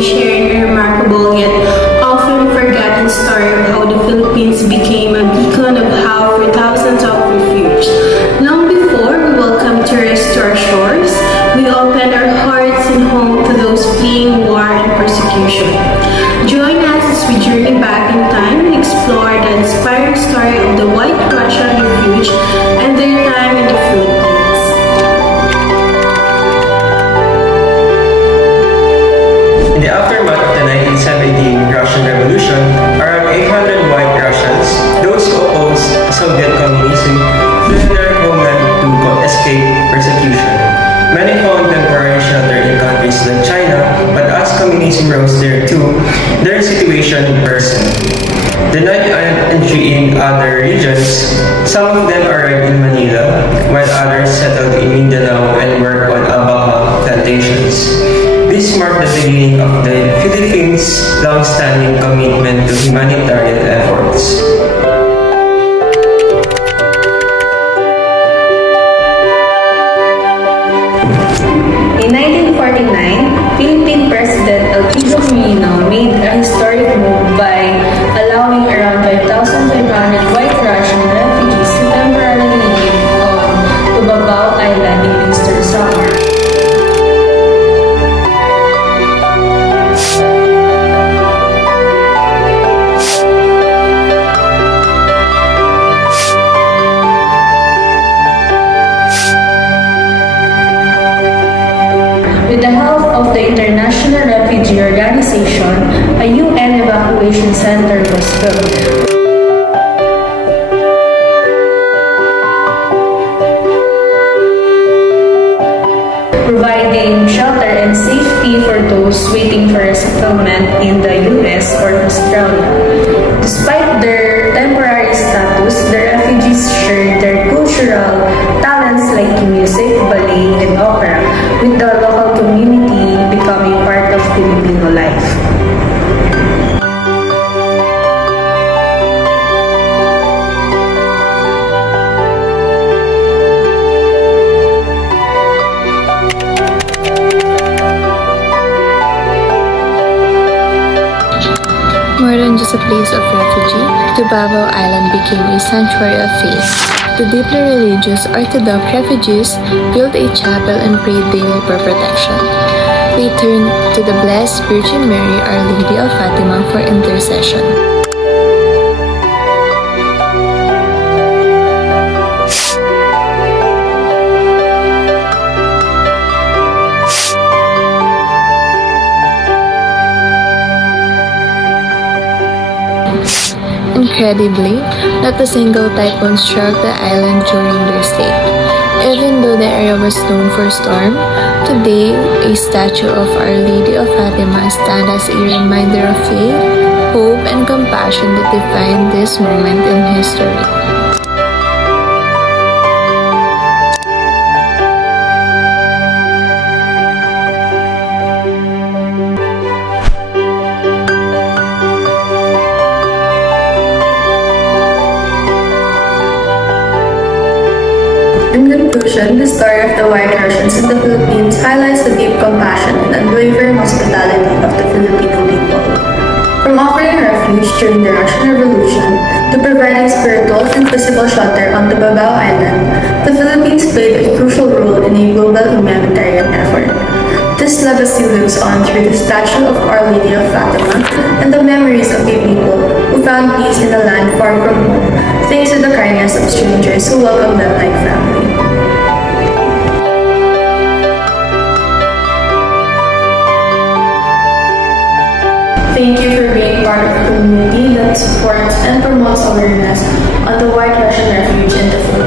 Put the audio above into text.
be sharing a remarkable yet often forgotten story of how the Philippines became a beacon of hope for thousands of refugees. Long before we welcomed tourists to our shores, we opened our hearts and home to those fleeing war and persecution. Join us as we journey back in time and explore the inspiring story of the White Russian refugees and their time in the Philippines. In the aftermath of the 1917 Russian Revolution, around 800 White Russians, those who opposed Soviet communism, fled their homeland to escape persecution. Many found temporary shelter in countries like China, but as communism rose there too, their situation worsened. Denied entry in other regions, some of them arrived in Manila, while others settled in Mindanao and worked on alcohol plantations. This marked the beginning of the Philippines' long-standing commitment to humanitarian efforts. In 1949, Philippine President Elpidio Quirino made a historic move by allowing around 5,500 White Russian refugees to temporarily live on Tubabao Island in Eastern Samar. With the help of the International Refugee Organization, a UN evacuation center was built. Providing shelter and safety for those waiting for a settlement in the US or Australia. Despite their temporary status, the refugees shared their cultural talents like music, ballet, and opera, with the local community becoming part of Filipino life. More than just a place of refuge, Tubabao Island became a sanctuary of faith. The deeply religious Orthodox refugees built a chapel and prayed daily for protection. They turned to the Blessed Virgin Mary, Our Lady of Fatima, for intercession. Incredibly, not a single typhoon struck the island during their stay. Even though the area was known for storm, today a statue of Our Lady of Fatima stands as a reminder of faith, hope, and compassion that defined this moment in history. In conclusion, the story of the White Russians in the Philippines highlights the deep compassion and unwavering hospitality of the Filipino people. From offering refuge during the Russian Revolution to providing spiritual and physical shelter on Tubabao Island, the Philippines played a crucial role in a global humanitarian effort. This legacy lives on through the statue of Our Lady of Fatima and the memories of a people who found peace in a land far from home, thanks to the kindness of strangers who welcomed them like family. Thank you for being part of a community that supports and promotes awareness on the White Russian refuge in the Philippines.